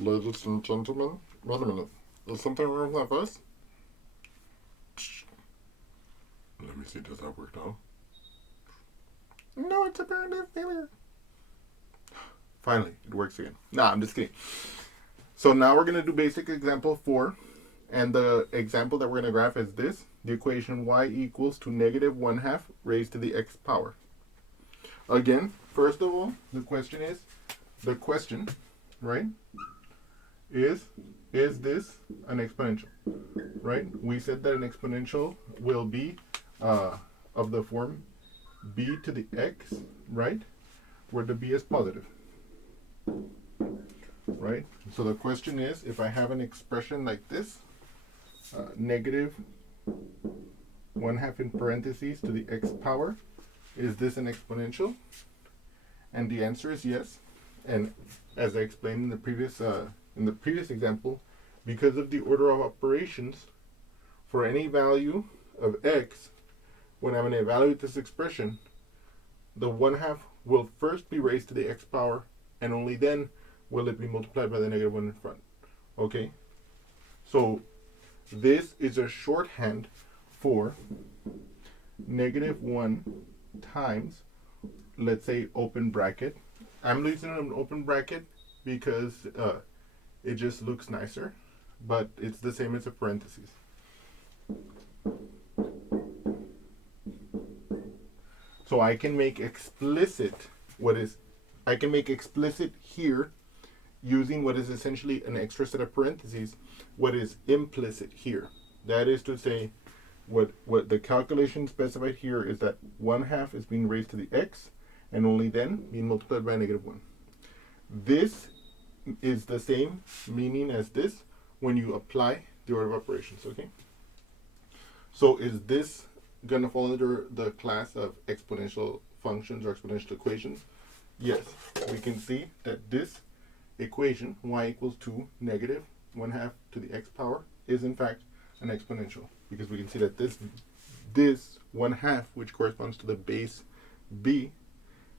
Ladies and gentlemen, wait a minute. Is something wrong with my voice? Let me see, does that work now? No, it's apparently a failure. Finally, it works again. Nah, I'm just kidding. So now we're going to do basic example 4. And the example that we're going to graph is this. The equation y equals to negative 1/2 raised to the x power. Again, first of all, the question, right, is this an exponential, right? We said that an exponential will be of the form b to the x, right, where the b is positive, right? So the question is, if I have an expression like this, negative 1/2 in parentheses to the x power, is this an exponential? And the answer is yes. And as I explained in the previous example, because of the order of operations, for any value of x, when I'm going to evaluate this expression, the 1/2 will first be raised to the x power, and only then will it be multiplied by the negative 1 in front. Okay? So this is a shorthand for negative 1 times, let's say, open bracket. I'm using an open bracket because it just looks nicer, but it's the same as a parentheses. So I can make explicit here, using what is essentially an extra set of parentheses, what is implicit here. That is to say, what the calculation specified here is that 1/2 is being raised to the x, and only then being multiplied by negative 1. This is the same meaning as this when you apply the order of operations, okay? So is this going to fall under the class of exponential functions or exponential equations? Yes, we can see that this equation, y equals to negative 1/2 to the x power, is in fact an exponential, because we can see that this 1/2, which corresponds to the base b,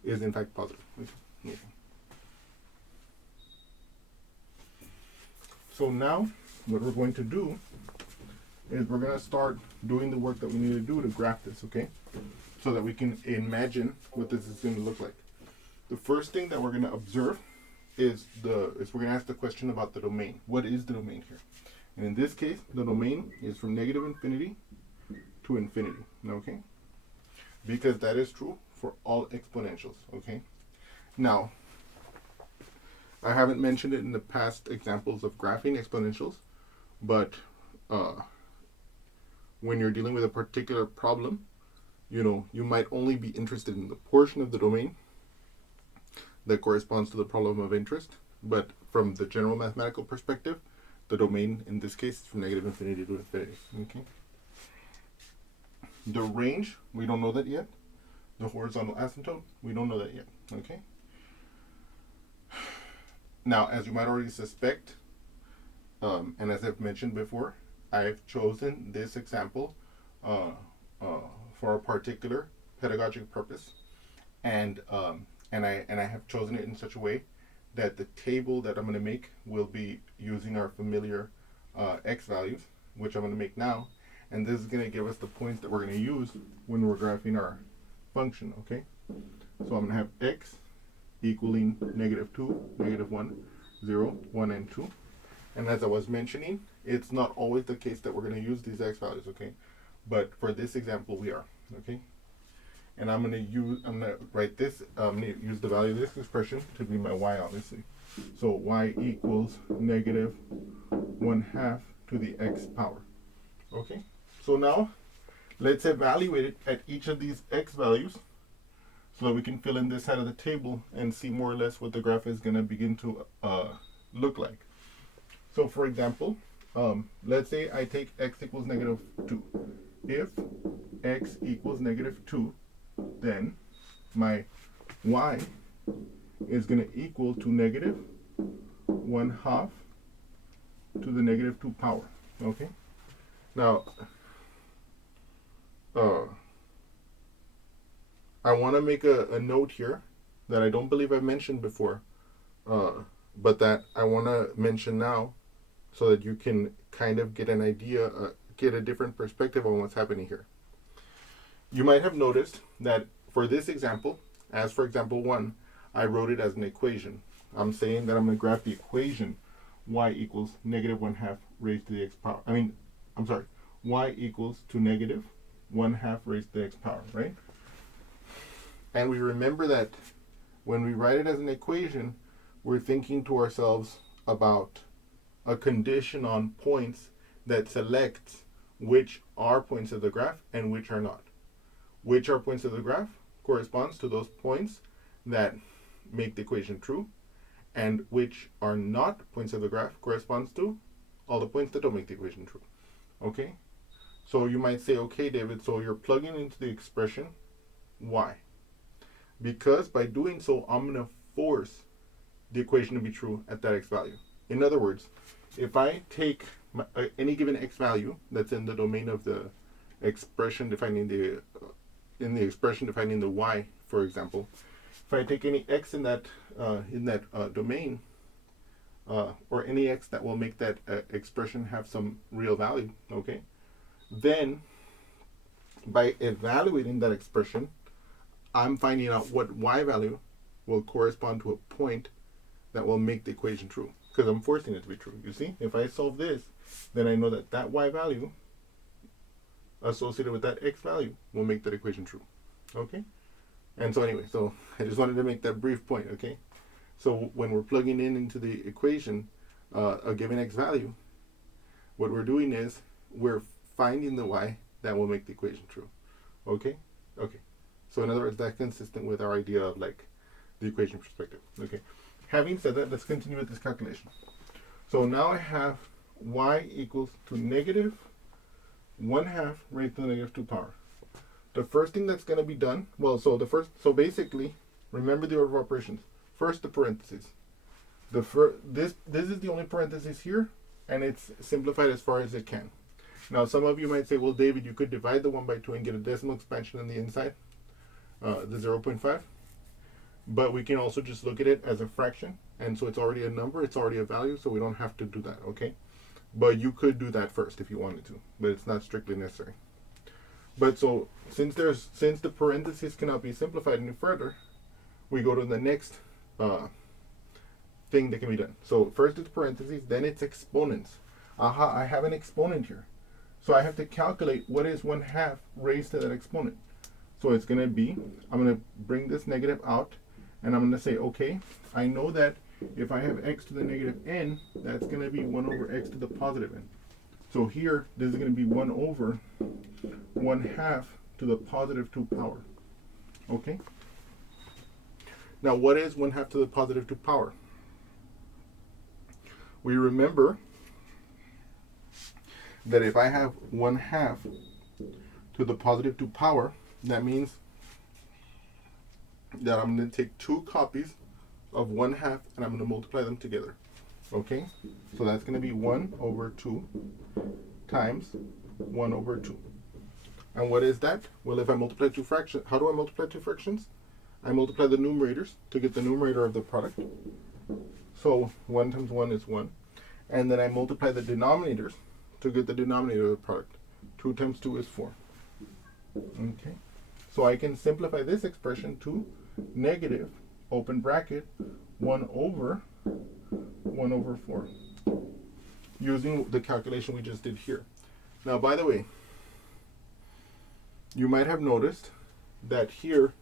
is in fact positive. Okay. So now what we're going to do is we're going to start doing the work that we need to do to graph this, okay? So that we can imagine what this is going to look like. The first thing that we're going to observe is we're going to ask the question about the domain. What is the domain here? And in this case, the domain is from negative infinity to infinity, okay? Because that is true for all exponentials, okay? Now, I haven't mentioned it in the past examples of graphing exponentials, but when you're dealing with a particular problem, you might only be interested in the portion of the domain that corresponds to the problem of interest. But from the general mathematical perspective, the domain in this case is from negative infinity to infinity. Okay. The range, we don't know that yet. The horizontal asymptote, we don't know that yet. Okay. Now, as you might already suspect, and as I've mentioned before, I've chosen this example for a particular pedagogic purpose, and I have chosen it in such a way that the table that I'm going to make will be using our familiar x values, which I'm going to make now, and this is going to give us the points that we're going to use when we're graphing our function. Okay, so I'm going to have x equaling negative 2, negative 1, 0, 1, and 2. And as I was mentioning, it's not always the case that we're going to use these x values, okay? But for this example, we are, okay? And I'm going to write this, I'm going to use the value of this expression to be my y, obviously. So y equals negative 1/2 to the x power, okay? So now, let's evaluate it at each of these x values so that we can fill in this side of the table and see more or less what the graph is going to begin to look like. So for example, let's say I take x equals negative 2. If x equals negative 2, then my y is going to equal to negative 1/2 to the negative 2 power. Okay? Now, I want to make a note here that I don't believe I mentioned before, but that I want to mention now so that you can kind of get an idea, get a different perspective on what's happening here. You might have noticed that for this example, as for example 1, I wrote it as an equation. I'm saying that I'm going to graph the equation y equals negative 1/2 raised to the x power. I'm sorry, y equals to negative 1/2 raised to the x power, right? And we remember that when we write it as an equation, we're thinking to ourselves about a condition on points that selects which are points of the graph and which are not. Which are points of the graph corresponds to those points that make the equation true, and which are not points of the graph corresponds to all the points that don't make the equation true. Okay? So you might say, okay, David, so you're plugging into the expression y. Because by doing so, I'm going to force the equation to be true at that x value. In other words, if I take any given x value that's in the domain of the expression defining the expression defining the y, for example, if I take any x in that domain, or any x that will make that expression have some real value, okay, then by evaluating that expression, I'm finding out what y value will correspond to a point that will make the equation true, because I'm forcing it to be true. You see, if I solve this, then I know that that y value associated with that x value will make that equation true. Okay? And so anyway, so I just wanted to make that brief point, okay? So when we're plugging into the equation a given x value, what we're doing is we're finding the y that will make the equation true. Okay? Okay. So in other words, that's consistent with our idea of like the equation perspective. Okay. Having said that, let's continue with this calculation. So now I have y equals to negative 1/2 raised to the negative 2 power. The first thing that's going to be done, so basically, remember the order of operations. First, the parentheses. This is the only parentheses here, and it's simplified as far as it can. Now, some of you might say, well, David, you could divide the 1 by 2 and get a decimal expansion on the inside, the 0.5. But we can also just look at it as a fraction, and so it's already a number, it's already a value, so we don't have to do that, okay? But you could do that first if you wanted to, but it's not strictly necessary. But so since the parentheses cannot be simplified any further, we go to the next thing that can be done. So first it's parentheses, then it's exponents. Aha, I have an exponent here. So I have to calculate what is 1/2 raised to that exponent. So it's going to be, I'm going to bring this negative out, and I'm going to say, okay, I know that if I have x to the negative n, that's going to be 1 over x to the positive n. So here, this is going to be 1 over 1/2 to the positive 2 power. Okay? Now, what is 1/2 to the positive 2 power? We remember that if I have 1/2 to the positive 2 power, that means that I'm going to take 2 copies of 1/2 and I'm going to multiply them together. Okay? So that's going to be 1 over 2 times 1 over 2. And what is that? Well, if I multiply two fractions, how do I multiply two fractions? I multiply the numerators to get the numerator of the product. So 1 times 1 is 1. And then I multiply the denominators to get the denominator of the product. 2 times 2 is 4. Okay? So I can simplify this expression to negative, open bracket, 1 over 4, using the calculation we just did here. Now, by the way, you might have noticed that here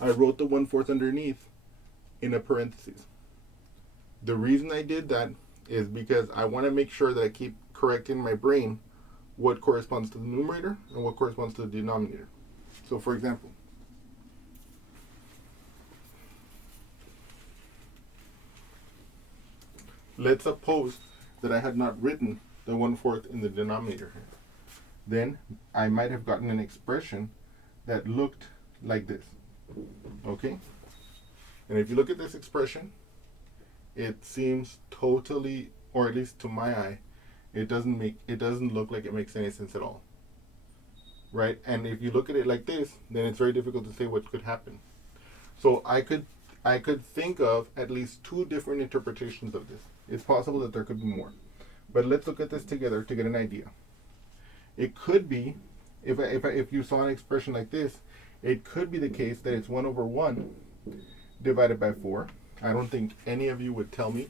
I wrote the 1/4 underneath in a parentheses. The reason I did that is because I want to make sure that I keep correct in my brain what corresponds to the numerator and what corresponds to the denominator. So for example, let's suppose that I had not written the 1/4 in the denominator here. Then I might have gotten an expression that looked like this. Okay? And if you look at this expression, it seems totally, or at least to my eye, it doesn't look like it makes any sense at all. Right? And if you look at it like this, then it's very difficult to say what could happen. So I I could think of at least two different interpretations of this. It's possible that there could be more. But let's look at this together to get an idea. It could be, if you saw an expression like this, it could be the case that it's 1 over 1 divided by 4. I don't think any of you would tell me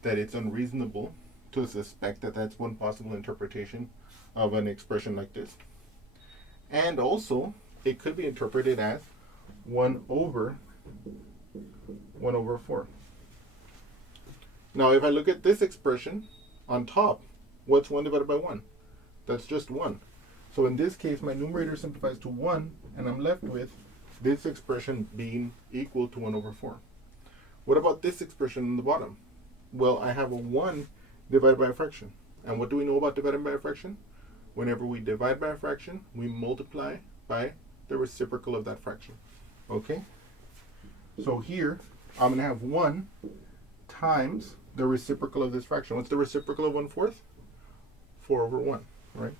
that it's unreasonable to suspect that that's one possible interpretation of an expression like this. And also, it could be interpreted as 1 over 4. Now, if I look at this expression on top, what's 1 divided by 1? That's just 1. So in this case, my numerator simplifies to 1, and I'm left with this expression being equal to 1 over 4. What about this expression on the bottom? Well, I have a 1 divided by a fraction. And what do we know about dividing by a fraction? Whenever we divide by a fraction, we multiply by the reciprocal of that fraction. Okay? So here, I'm going to have 1 times the reciprocal of this fraction. What's the reciprocal of 1/4? 4 over 1, right?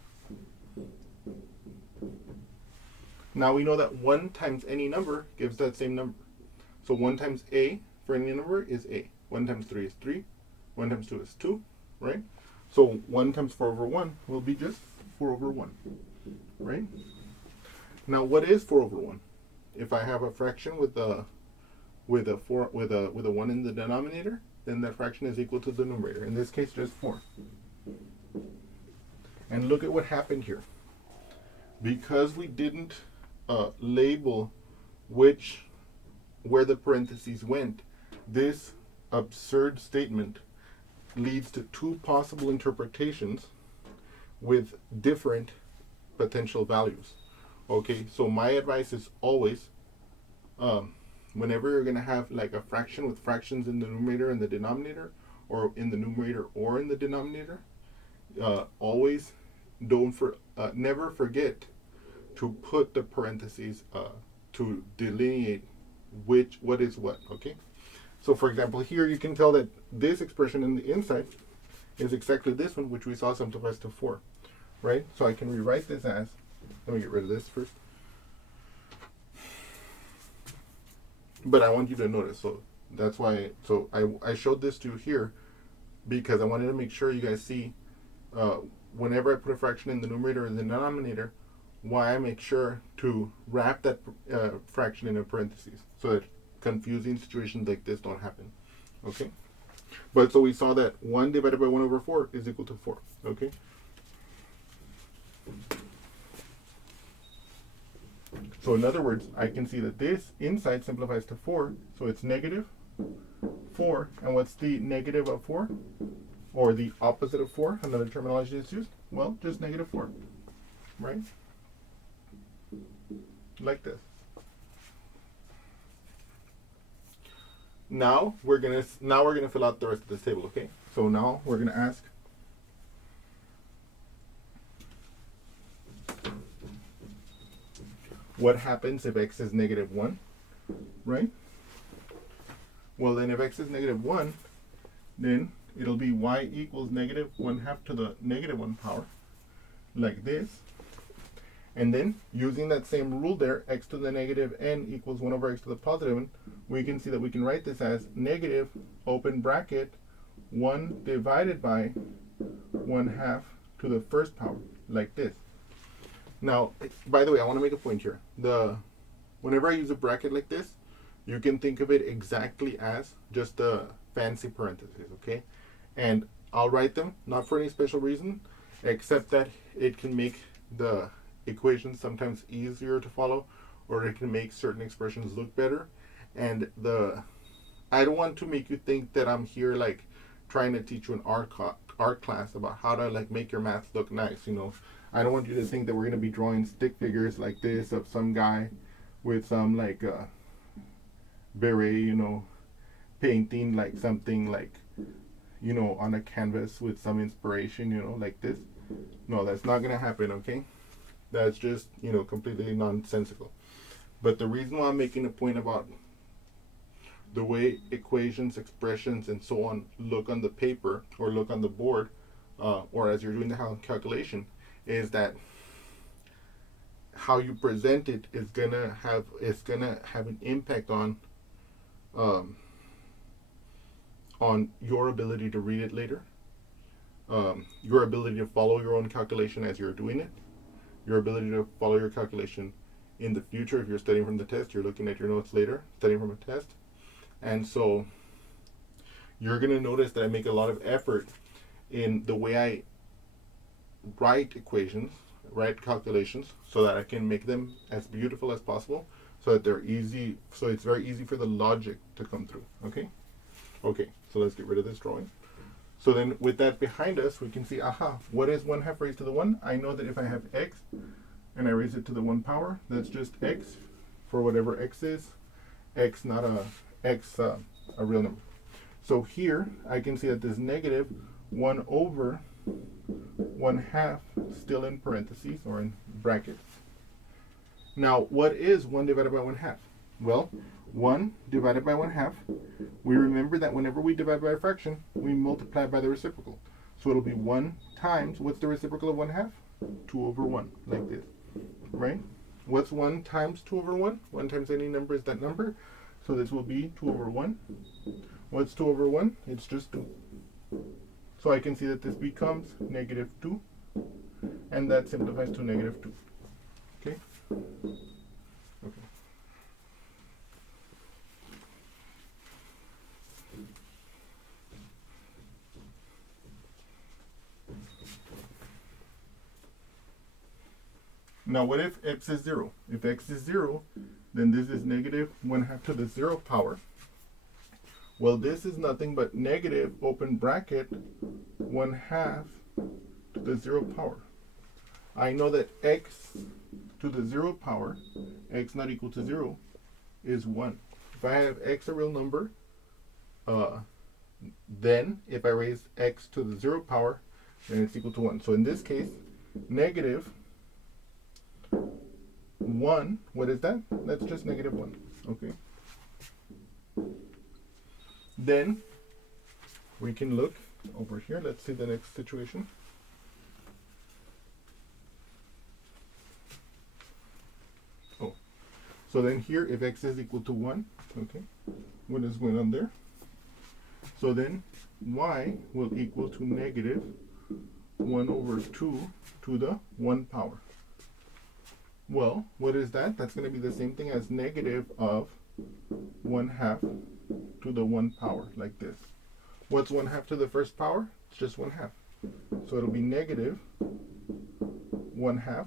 Now we know that 1 times any number gives that same number. So 1 times a for any number is a. 1 times 3 is 3. 1 times 2 is 2, right? So 1 times 4 over 1 will be just 4 over 1, right? Now what is 4 over 1? If I have a fraction with a 1 in the denominator, then that fraction is equal to the numerator. In this case, just 4. And look at what happened here. Because we didn't label where the parentheses went, this absurd statement leads to two possible interpretations with different potential values. Okay, so my advice is always, whenever you're going to have like a fraction with fractions in the numerator and the denominator, or in the numerator or in the denominator, always never forget to put the parentheses to delineate what is what. Okay, so for example, here you can tell that this expression in the inside is exactly this one, which we saw simplifies to 4, right? So I can rewrite this as, let me get rid of this first. But I want you to notice, so that's why, so I showed this to you here because I wanted to make sure you guys see whenever I put a fraction in the numerator and the denominator, why I make sure to wrap that fraction in a parentheses so that confusing situations like this don't happen. Okay? But so we saw that 1 divided by 1 over 4 is equal to 4. Okay? So in other words, I can see that this inside simplifies to 4, so it's negative 4. And what's the negative of 4? Or the opposite of 4? Another terminology that's used? Well, just negative 4. Right? Like this. Now we're gonna fill out the rest of this table, okay? So now we're gonna ask, what happens if x is negative 1, right? Well, then if x is negative 1, then it'll be y equals negative 1/2 to the negative 1 power, like this. And then, using that same rule there, x to the negative n equals 1 over x to the positive n, we can see that we can write this as negative, open bracket, 1 divided by 1/2 to the first power, like this. Now, by the way, I want to make a point here. Whenever I use a bracket like this, you can think of it exactly as just a fancy parentheses, okay? And I'll write them, not for any special reason, except that it can make the equations sometimes easier to follow, or it can make certain expressions look better. And I don't want to make you think that I'm here like trying to teach you an art class about how to like make your math look nice, you know. I don't want you to think that we're going to be drawing stick figures like this of some guy with some like beret, you know, painting like something like, you know, on a canvas with some inspiration, you know, like this. No, that's not going to happen, okay? That's just, you know, completely nonsensical. But the reason why I'm making a point about the way equations, expressions, and so on look on the paper or look on the board, or as you're doing the calculation, is that how you present it is gonna have an impact on um, on your ability to read it later, your ability to follow your own calculation as you're doing it, your ability to follow your calculation in the future. If you're studying from the test, you're looking at your notes later, studying from a test. And so you're going to notice that I make a lot of effort in the way I write equations, write calculations, so that I can make them as beautiful as possible, so that they're easy, so it's very easy for the logic to come through. Okay? Okay, so let's get rid of this drawing. So then with that behind us, we can see, aha, what is 1/2 raised to the 1? I know that if I have x and I raise it to the 1 power, that's just x for whatever x is. X not a real number. So here I can see that this negative 1/1/2 still in parentheses or in brackets. Now what is 1 divided by 1/2? Well, 1 divided by 1/2, we remember that whenever we divide by a fraction, we multiply by the reciprocal. So it'll be 1 times, what's the reciprocal of 1/2? 2/1, like this, right? What's 1 times 2/1? 1 times any number is that number. So this will be 2/1. What's 2/1? It's just 2. So I can see that this becomes -2, and that simplifies to -2. Okay? Okay. Now what if x is 0? If x is 0, then this is -1/2 to the 0 power. Well, this is nothing but negative, open bracket, 1/2 to the 0 power. I know that x to the 0 power, x not equal to 0, is 1. If I have x a real number, then if I raise x to the 0 power, then it's equal to 1. So in this case, -1, what is that? That's just -1, okay? Then we can look over here. Let's see the next situation. Oh, so then here, if x is equal to 1, okay, what is going on there? So then y will equal to -1/2 to the 1 power. Well, what is that? That's going to be the same thing as negative of 1/2 to the 1 power, like this. What's 1/2 to the first power? It's just 1/2. So it'll be -1/2.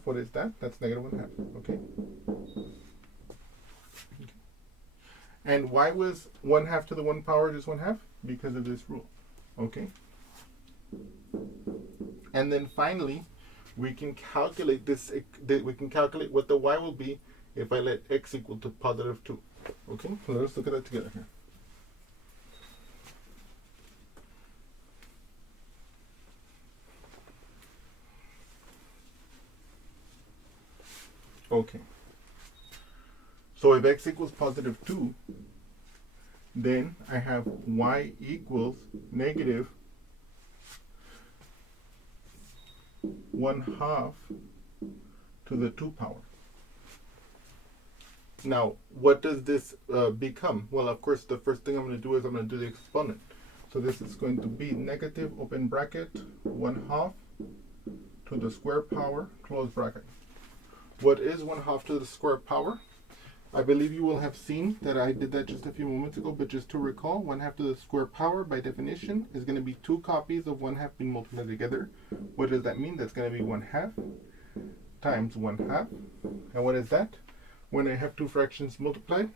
What is that? That's -1/2. Okay? And why was 1/2 to the 1 power just 1/2? Because of this rule. Okay? And then finally, we can calculate this. We can calculate what the y will be if I let x equal to +2. Okay? So let's look at that together here. Okay. So if x equals +2, then I have y equals -1/2 to the 2 power. Now, what does this become? Well, of course, the first thing I'm going to do is I'm going to do the exponent. So this is going to be negative, open bracket, 1/2 to the square power, close bracket. What is 1/2 to the square power? I believe you will have seen that I did that just a few moments ago, but just to recall, 1/2 to the square power, by definition, is going to be 2 copies of 1/2 being multiplied together. What does that mean? That's going to be 1/2 times 1/2. And what is that? When I have two fractions multiplied,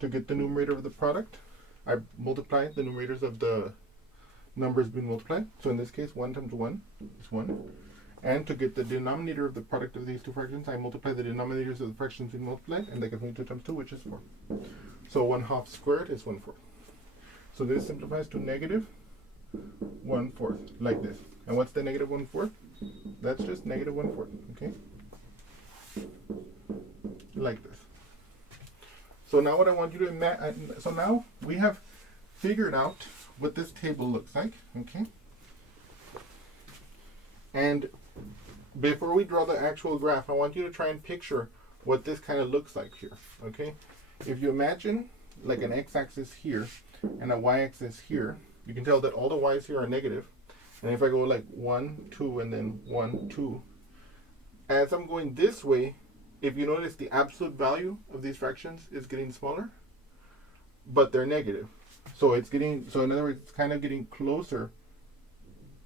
to get the numerator of the product, I multiply the numerators of the numbers being multiplied. So in this case, 1 times 1 is 1. And to get the denominator of the product of these two fractions, I multiply the denominators of the fractions being multiplied, and that gives me 2 times 2, which is 4. So 1/2 squared is 1/4. So this simplifies to -1/4, like this. And what's the -1/4? That's just -1/4, okay? Like this. So now what I want you to imagine, so now we have figured out what this table looks like, okay? And before we draw the actual graph, I want you to try and picture what this kind of looks like here, okay? If you imagine like an x-axis here and a y-axis here, you can tell that all the y's here are negative. And if I go like 1, 2, and then 1, 2, as I'm going this way, if you notice, the absolute value of these fractions is getting smaller, but they're negative. So it's getting, so in other words, it's kind of getting closer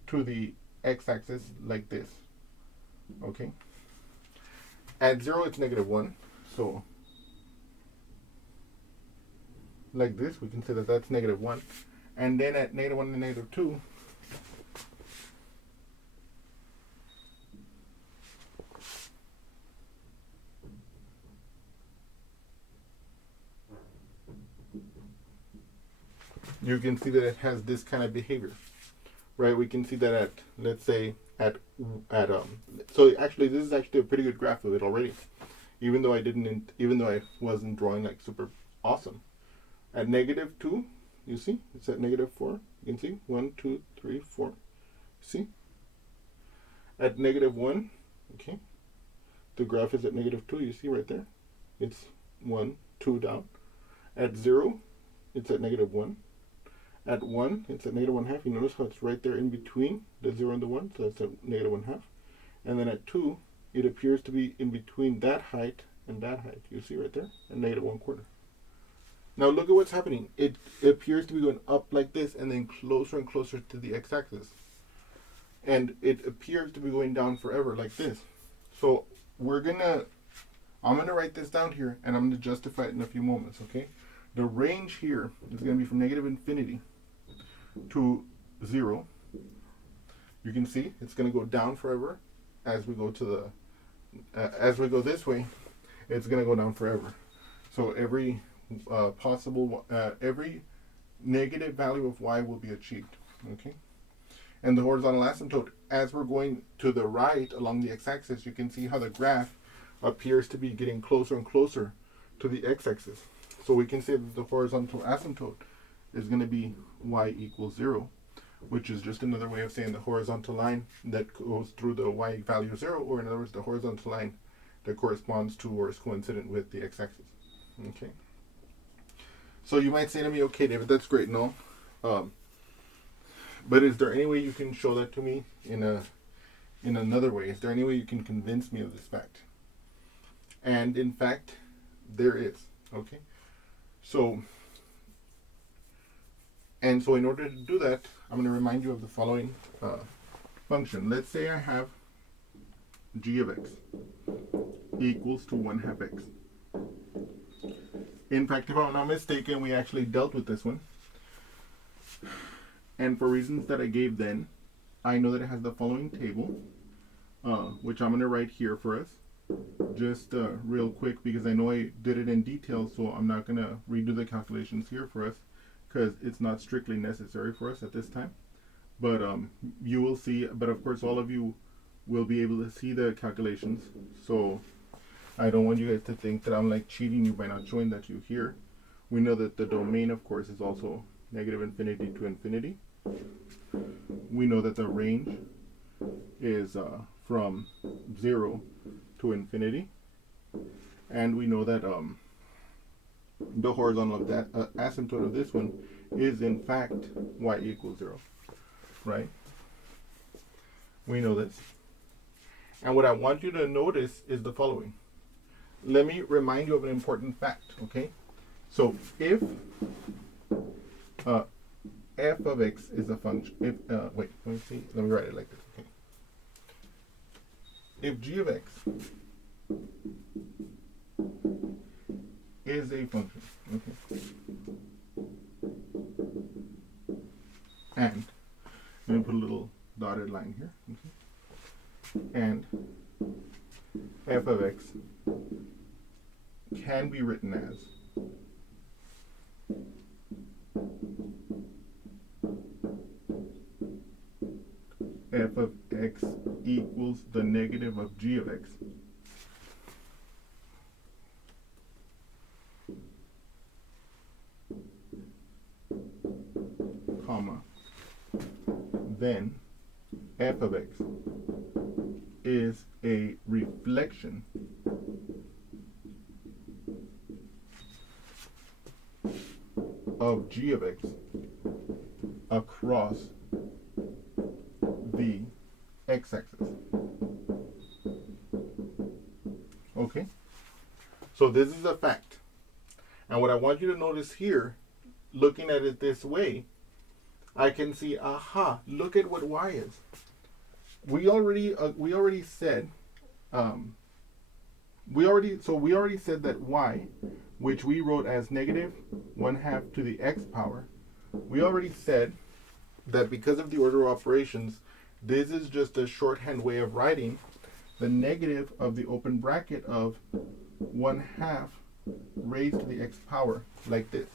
to the x-axis like this. Okay. At 0, it's -1. So like this, we can say that that's -1. And then at -1 and -2, you can see that it has this kind of behavior, right? We can see that at, let's say, so actually this is actually a pretty good graph of it already, even though I wasn't drawing like super awesome. At -2, you see, it's at -4. You can see 1, 2, 3, 4. See? At -1, okay, the graph is at -2. You see right there, it's 1, 2 down. At 0, it's at -1. At 1, it's at -1/2. You notice how it's right there in between the 0 and the 1, so that's at -1/2. And then at 2, it appears to be in between that height and that height. You see right there, at -1/4. Now look at what's happening. It appears to be going up like this and then closer and closer to the x-axis. And it appears to be going down forever like this. So I'm gonna write this down here and I'm gonna justify it in a few moments, okay? The range here is gonna be from -infinity to 0. You can see it's gonna go down forever as we go to the, as we go this way, it's gonna go down forever. So every every negative value of y will be achieved, okay? And the horizontal asymptote, as we're going to the right along the x-axis, you can see how the graph appears to be getting closer and closer to the x-axis. So we can say that the horizontal asymptote is going to be y equals 0, which is just another way of saying the horizontal line that goes through the y value 0, or in other words, the horizontal line that corresponds to or is coincident with the x-axis, okay? So you might say to me, okay, David, that's great and all, but is there any way you can show that to me in another way? Is there any way you can convince me of this fact? And in fact, there is, okay? So in order to do that, I'm going to remind you of the following function. Let's say I have g of x equals to 1/2 x. In fact, if I'm not mistaken, we actually dealt with this one. And for reasons that I gave then, I know that it has the following table, which I'm going to write here for us, just real quick, because I know I did it in detail, so I'm not going to redo the calculations here for us, because it's not strictly necessary for us at this time. But you will see, but of course all of you will be able to see the calculations, so I don't want you guys to think that I'm like cheating you by not showing that to you here. We know that the domain, of course, is also -infinity to infinity. We know that the range is from 0 to infinity. And we know that the horizontal of that asymptote of this one is in fact y equals 0, right? We know this. And what I want you to notice is the following. Let me remind you of an important fact, okay? So if f of x is a function, wait, let me write it like this, okay? If g of x is a function, okay? And let me put a little dotted line here, okay? And f of x can be written as f of x equals the negative of g of x, comma, then f of x is a reflection of g of x across the x-axis. Okay? So this is a fact. And what I want you to notice here, looking at it this way, I can see, aha, look at what y is. We already said, we already said that y, which we wrote as negative 1/2 to the x power, we already said that because of the order of operations, this is just a shorthand way of writing the negative of the open bracket of 1/2 raised to the x power, like this.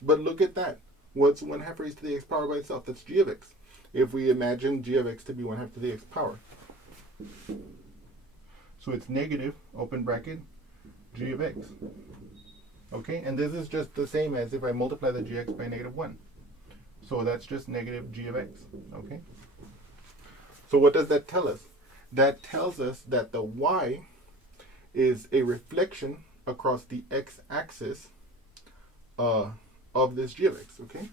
But look at that. What's 1/2 raised to the x power by itself? That's g of x. If we imagine g of x to be 1/2 to the x power. So it's negative, open bracket, g of x. Okay, and this is just the same as if I multiply the gx by -1. So that's just negative g of x. Okay. So what does that tell us? That tells us that the y is a reflection across the x-axis of this g of x. Okay.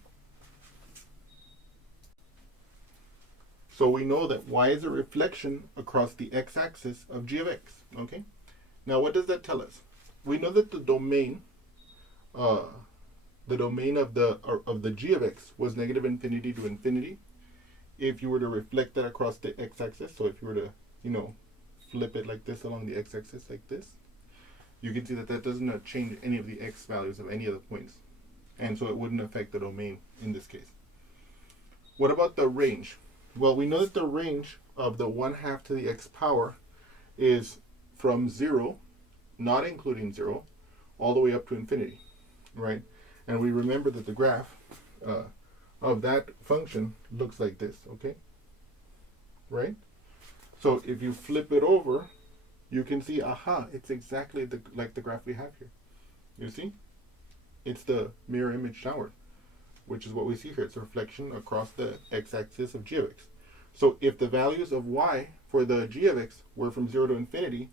So we know that y is a reflection across the x-axis of g of x. Okay. Now what does that tell us? We know that the domain of the g of x was negative infinity to infinity. If you were to reflect that across the x-axis, so if you were to, flip it like this along the x-axis like this, you can see that that doesn't change any of the x values of any of the points. And so it wouldn't affect the domain in this case. What about the range? Well, we know that the range of the 1/2 to the x power is from 0, not including 0, all the way up to infinity, right? And we remember that the graph of that function looks like this, okay? Right? So if you flip it over, you can see, aha, it's exactly like the graph we have here. You see? It's the mirror image downward, which is what we see here. It's a reflection across the x-axis of g of x. So if the values of y for the g of x were from 0 to infinity,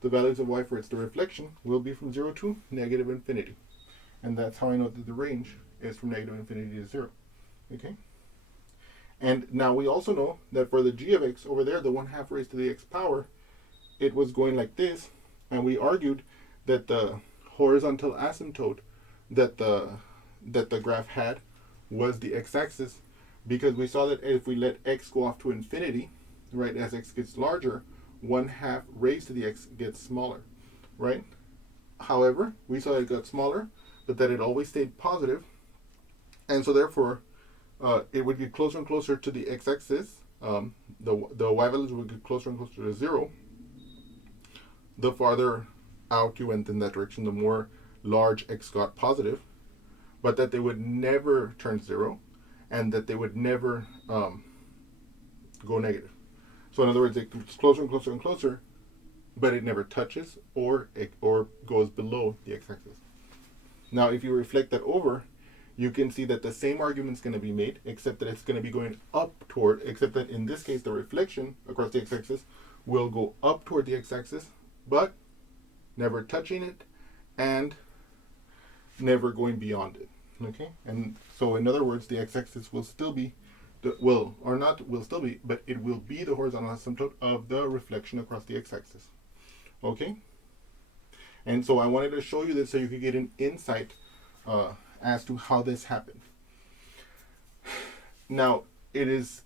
the values of y for its reflection will be from 0 to negative infinity. And that's how I know that the range is from negative infinity to 0. Okay? And now we also know that for the g of x over there, the 1/2 raised to the x power, it was going like this. And we argued that the horizontal asymptote that the graph had was the x-axis, because we saw that if we let x go off to infinity, right, as x gets larger, 1/2 raised to the x gets smaller, right? However, we saw it got smaller, but that it always stayed positive, and so therefore it would get closer and closer to the x-axis. The y values would get closer and closer to 0. The farther out you went in that direction, the more large x got positive, but that they would never turn 0, and that they would never go negative. So in other words, it gets closer and closer and closer, but it never touches or goes below the x-axis. Now, if you reflect that over, you can see that the same argument is going to be made, except that it's going to be going up toward, except that in this case, the reflection across the x-axis will go up toward the x-axis, but never touching it and never going beyond it. Okay? And so in other words, the x-axis will still be, but it will be the horizontal asymptote of the reflection across the x-axis. Okay? And so I wanted to show you this so you could get an insight as to how this happened. Now, it is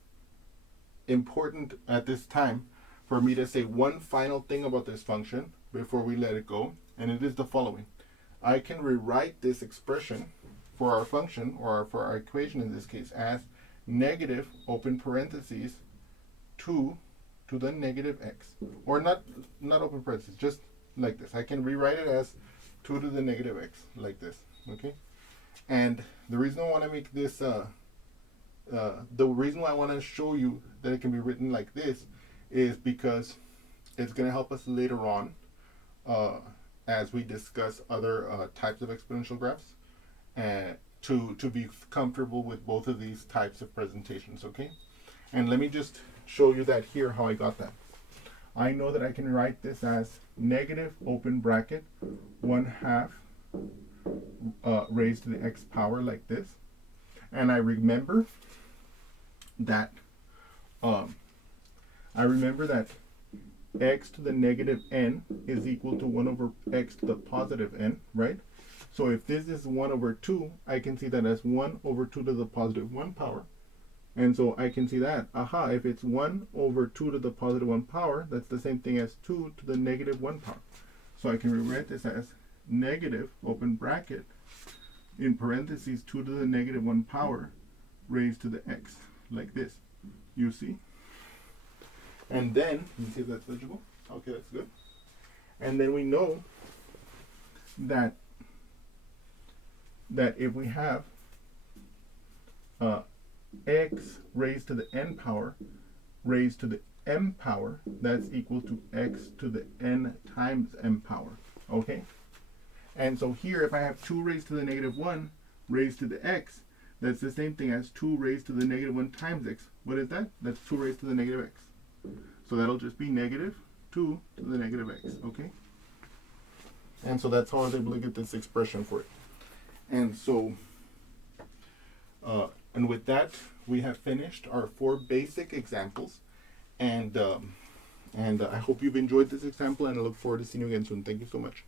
important at this time for me to say one final thing about this function before we let it go, and it is the following. I can rewrite this expression for our function, or for our equation in this case, as negative, open parentheses, 2 to the negative x. Or not open parentheses, just like this. I can rewrite it as 2 to the negative x, like this. Okay? And the reason I want to make this, the reason why I want to show you that it can be written like this is because it's going to help us later on as we discuss other types of exponential graphs, and to be comfortable with both of these types of presentations, okay? And let me just show you that here, how I got that. I know that I can write this as negative, open bracket, 1/2 raised to the x power like this. And I remember that um, x to the negative n is equal to 1 over x to the positive n, right? So if this is 1 over 2, I can see that as 1 over 2 to the positive 1 power. And so I can see that, aha, if it's 1 over 2 to the positive 1 power, that's the same thing as 2 to the negative 1 power. So I can rewrite this as negative, open bracket, in parentheses, 2 to the negative 1 power raised to the x, like this. You see? And then, you see if that's legible? Okay, that's good. And then we know that if we have x raised to the n power raised to the m power, that's equal to x to the n times m power. Okay? And so here, if I have 2 raised to the negative 1 raised to the x, that's the same thing as 2 raised to the negative 1 times x. What is that? That's 2 raised to the negative x. So that'll just be negative 2 to the negative x. Okay? And so that's how I was able to get this expression for it. And so, and with that, we have finished our 4 basic examples. And I hope you've enjoyed this example, and I look forward to seeing you again soon. Thank you so much.